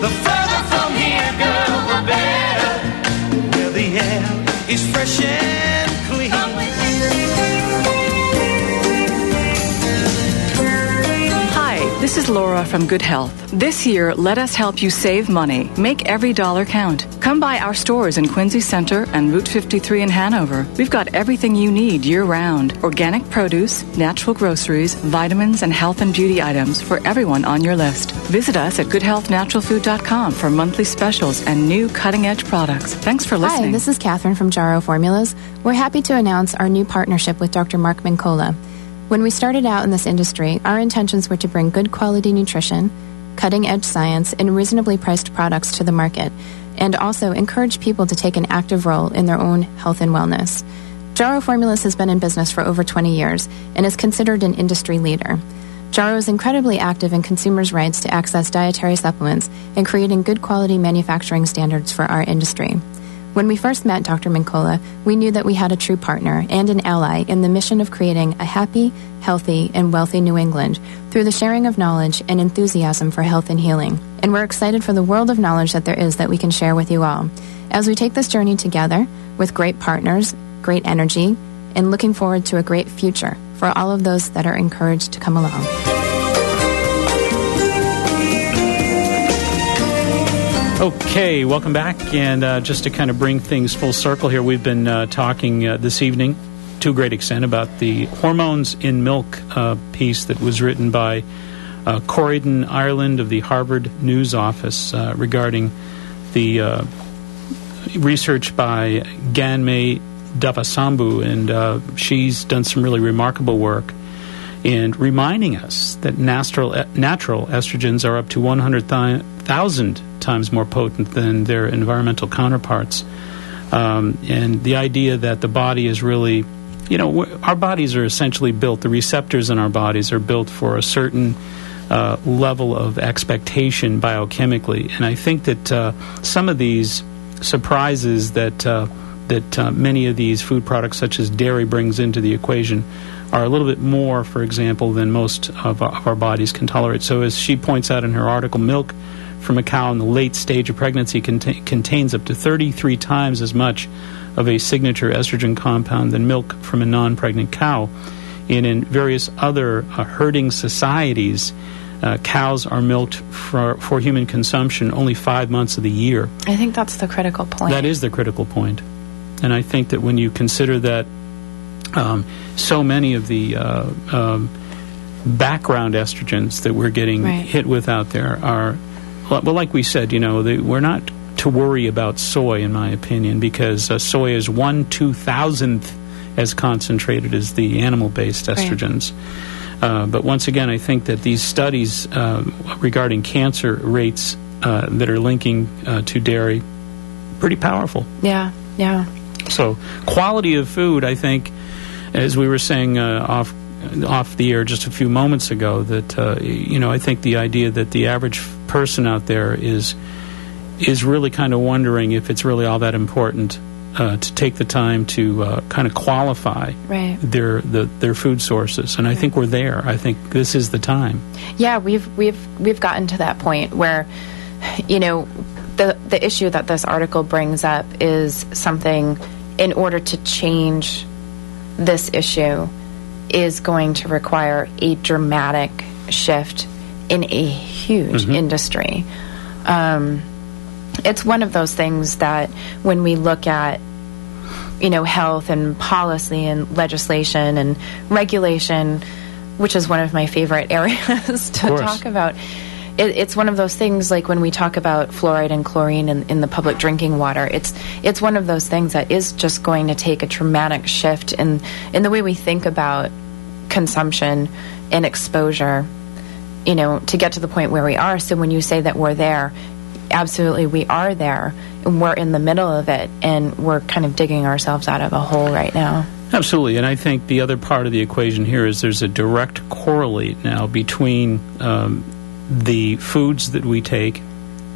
The further from here, girl, the better. Where the air is fresh and clean. Hi, this is Laura from Good Health. This year, let us help you save money. Make every dollar count. Come by our stores in Quincy Center and Route 53 in Hanover. We've got everything you need year-round. Organic produce, natural groceries, vitamins, and health and beauty items for everyone on your list. Visit us at goodhealthnaturalfood.com for monthly specials and new cutting-edge products. Thanks for listening. Hi, this is Catherine from Jarrow Formulas. We're happy to announce our new partnership with Dr. Mark Mincola. When we started out in this industry, our intentions were to bring good quality nutrition, cutting-edge science, and reasonably priced products to the market, and also encourage people to take an active role in their own health and wellness. Jarrow Formulas has been in business for over 20 years and is considered an industry leader. Jarrow is incredibly active in consumers' rights to access dietary supplements and creating good quality manufacturing standards for our industry. When we first met Dr. Mincola, we knew that we had a true partner and an ally in the mission of creating a happy, healthy, and wealthy New England through the sharing of knowledge and enthusiasm for health and healing. And we're excited for the world of knowledge that there is that we can share with you all. As we take this journey together with great partners, great energy, and looking forward to a great future for all of those that are encouraged to come along. Okay, welcome back. And just to kind of bring things full circle here, we've been talking this evening to a great extent about the hormones in milk piece that was written by Corydon Ireland of the Harvard News Office regarding the research by Ganmei Davasambu, and she's done some really remarkable work in reminding us that natural estrogens are up to 100,000 times more potent than their environmental counterparts. And the idea that the body is really, our bodies are essentially built, the receptors in our bodies are built for a certain level of expectation biochemically. And I think that some of these surprises that that many of these food products, such as dairy, brings into the equation, are a little bit more, for example, than most of our bodies can tolerate. So as she points out in her article, milk from a cow in the late stage of pregnancy contains up to 33 times as much of a signature estrogen compound than milk from a non-pregnant cow. And in various other herding societies, cows are milked for human consumption only 5 months of the year. I think that's the critical point. That is the critical point. And I think that when you consider that so many of the background estrogens that we're getting hit with out there are, well, like we said, we're not to worry about soy, in my opinion, because soy is 1/2000th as concentrated as the animal-based estrogens. But once again, I think that these studies regarding cancer rates that are linking to dairy, pretty powerful. Yeah. So quality of food, I think, as we were saying off the air just a few moments ago, that I think the idea that the average person out there is really kind of wondering if it's really all that important to take the time to kind of qualify their food sources, and I think we're there. I think this is the time. Yeah, we've gotten to that point where, the issue that this article brings up is something. In order to change this issue, is going to require a dramatic shift in a huge industry. It's one of those things that when we look at, health and policy and legislation and regulation, which is one of my favorite areas to talk about, it's one of those things like when we talk about fluoride and chlorine in the public drinking water, it's one of those things that is just going to take a dramatic shift in the way we think about consumption and exposure, to get to the point where we are. So when you say that we're there, absolutely we are there, and we're in the middle of it, and we're kind of digging ourselves out of a hole right now. Absolutely, and I think the other part of the equation here is there's a direct correlate now between the foods that we take,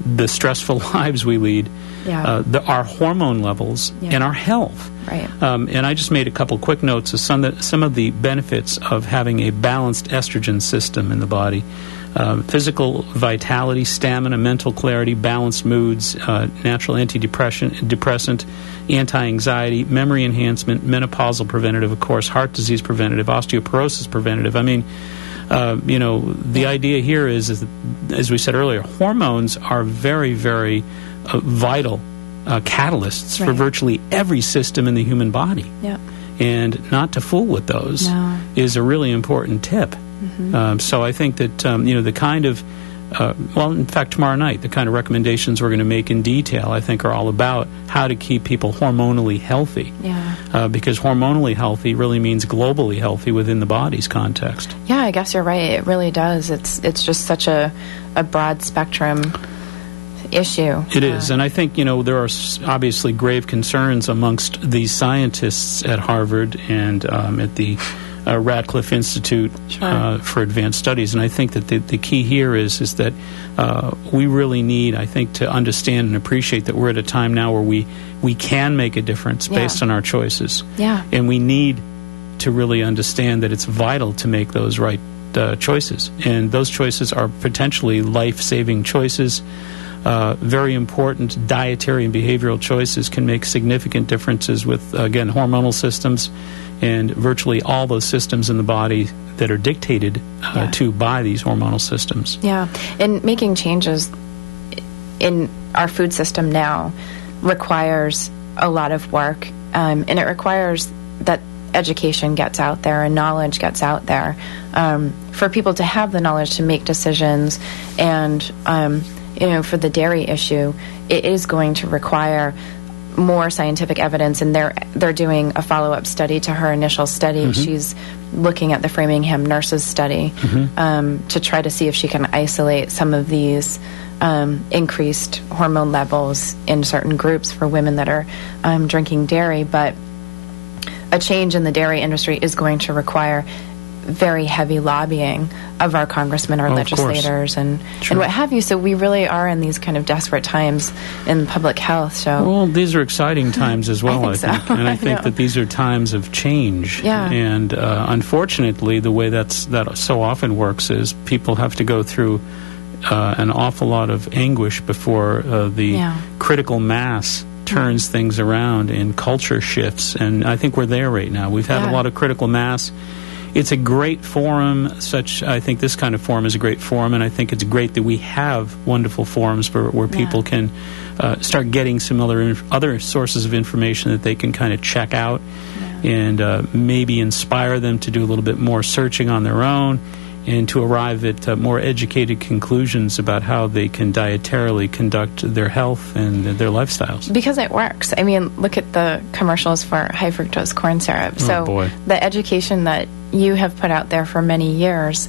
the stressful lives we lead, our hormone levels, and our health. Right. And I just made a couple quick notes of some of the benefits of having a balanced estrogen system in the body. Physical vitality, stamina, mental clarity, balanced moods, natural antidepressant, anti-anxiety, memory enhancement, menopausal preventative, of course, heart disease preventative, osteoporosis preventative. I mean, the idea here is, as we said earlier, hormones are very, very vital catalysts for virtually every system in the human body. Yeah. And not to fool with those is a really important tip. So I think that, the kind of, in fact, tomorrow night, the kind of recommendations we're going to make in detail, I think, are all about how to keep people hormonally healthy. Yeah. Because hormonally healthy really means globally healthy within the body's context. Yeah, I guess you're right. It really does. It's just such a broad spectrum issue. It is. And I think, there are obviously grave concerns amongst these scientists at Harvard and at the Radcliffe Institute for Advanced Studies. And I think that the key here is that we really need, I think, to understand and appreciate that we're at a time now where we can make a difference based on our choices. Yeah. And we need to really understand that it's vital to make those right choices. And those choices are potentially life-saving choices. Very important dietary and behavioral choices can make significant differences with, again, hormonal systems and virtually all those systems in the body that are dictated to by these hormonal systems. Yeah, and making changes in our food system now requires a lot of work, and it requires that education gets out there and knowledge gets out there for people to have the knowledge to make decisions. And for the dairy issue, it is going to require more scientific evidence, and they're doing a follow-up study to her initial study. She's looking at the Framingham nurses study to try to see if she can isolate some of these increased hormone levels in certain groups for women that are drinking dairy. But a change in the dairy industry is going to require very heavy lobbying of our congressmen, our legislators, and what have you. So we really are in these kind of desperate times in public health. So well, these are exciting times as well, I think. And I think that these are times of change. Yeah. And unfortunately, the way that so often works is people have to go through an awful lot of anguish before the critical mass turns things around and culture shifts. And I think we're there right now. We've had a lot of critical mass. It's a great forum. I think this kind of forum is a great forum, and I think it's great that we have wonderful forums where people can start getting some other sources of information that they can kind of check out and maybe inspire them to do a little bit more searching on their own and to arrive at more educated conclusions about how they can dietarily conduct their health and their lifestyles. Because it works. I mean, look at the commercials for high fructose corn syrup. So the education that you have put out there for many years,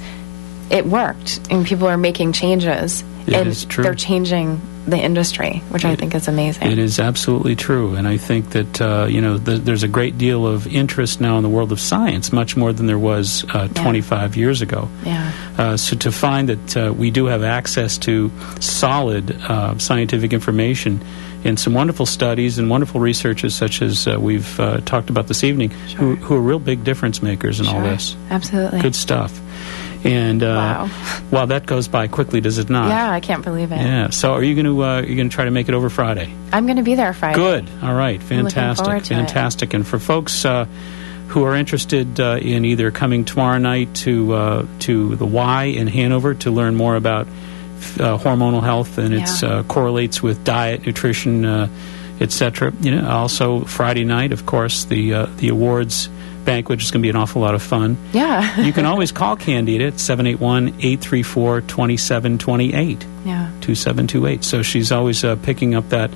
it worked, and people are making changes. It is true. They're changing the industry, which I think is amazing. It is absolutely true, and I think that there's a great deal of interest now in the world of science, much more than there was 25 years ago. Yeah. So to find that we do have access to solid scientific information and some wonderful studies and wonderful researchers such as we've talked about this evening, who are real big difference makers in all this. Absolutely. Good stuff. And wow, that goes by quickly, does it not? Yeah, I can't believe it. Yeah. So, are you going to try to make it over Friday? I'm going to be there Friday. Good. All right. Fantastic. Fantastic. And for folks who are interested in either coming tomorrow night to the Y in Hanover to learn more about hormonal health and its correlates with diet, nutrition, etc. Also Friday night, of course, the awards banquet is going to be an awful lot of fun. Yeah. You can always call Candida at 781-834-2728. Yeah. 2728. So she's always picking up that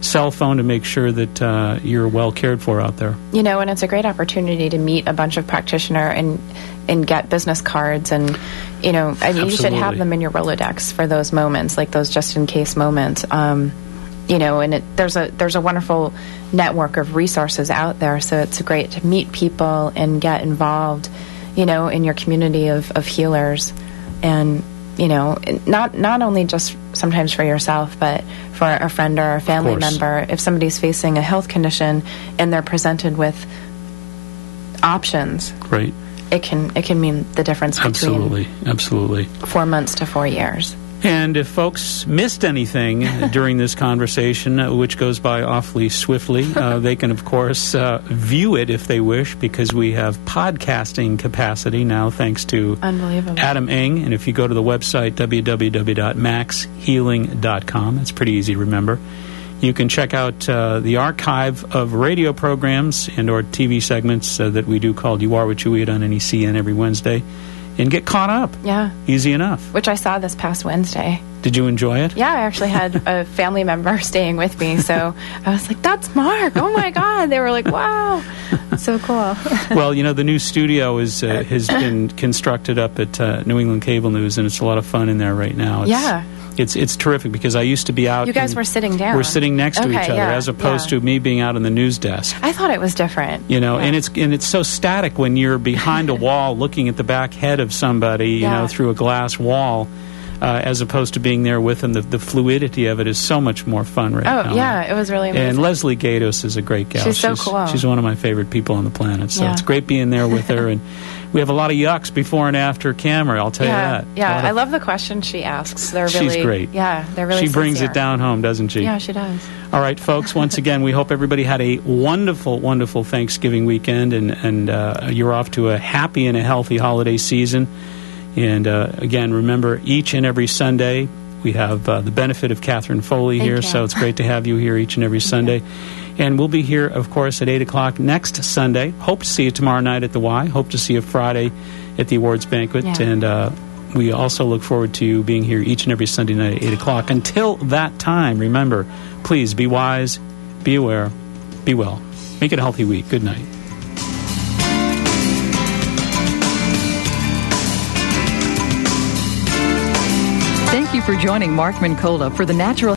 cell phone to make sure that you're well cared for out there. And it's a great opportunity to meet a bunch of practitioners and get business cards and, you should have them in your Rolodex for those moments, like those just-in-case moments. There's a wonderful network of resources out there, so it's great to meet people and get involved, in your community of healers, and not only just sometimes for yourself, but for a friend or a family member. If somebody's facing a health condition and they're presented with options, right, it can mean the difference between absolutely 4 months to 4 years. And if folks missed anything during this conversation, which goes by awfully swiftly, they can, of course, view it if they wish, because we have podcasting capacity now, thanks to Adam Eng. And if you go to the website, www.maxhealing.com, it's pretty easy to remember, you can check out the archive of radio programs and or TV segments that we do called You Are What You Eat on NECN every Wednesday, and get caught up. Yeah. Easy enough. Which I saw this past Wednesday. Did you enjoy it? Yeah, I actually had a family member staying with me, so I was like, that's Mark. Oh, my God. They were like, wow. So cool. Well, the new studio has been constructed up at New England Cable News, and it's a lot of fun in there right now. It's terrific, because I used to be out. You guys were sitting down. We're sitting next to each other, as opposed to me being out on the news desk. I thought it was different. And it's so static when you're behind a wall looking at the back head of somebody, through a glass wall, as opposed to being there with them. The fluidity of it is so much more fun right now. Oh, yeah, it was really amazing. And Leslie Gatos is a great gal. She's so cool. She's one of my favorite people on the planet. So it's great being there with her. And we have a lot of yucks before and after camera, I'll tell you that. Yeah, I love the questions she asks. They're really, she's great. Yeah, they're really She brings it down home, doesn't she? Yeah, she does. All right, folks, once again, we hope everybody had a wonderful, wonderful Thanksgiving weekend, and you're off to a happy and a healthy holiday season. And again, remember, each and every Sunday, we have the benefit of Catherine Foley here, so it's great to have you here each and every Sunday. And we'll be here, of course, at 8 o'clock next Sunday. Hope to see you tomorrow night at the Y. Hope to see you Friday at the awards banquet. Yeah. And we also look forward to you being here each and every Sunday night at 8 o'clock. Until that time, remember, please be wise, be aware, be well. Make it a healthy week. Good night. Thank you for joining Mark Mincola for the Natural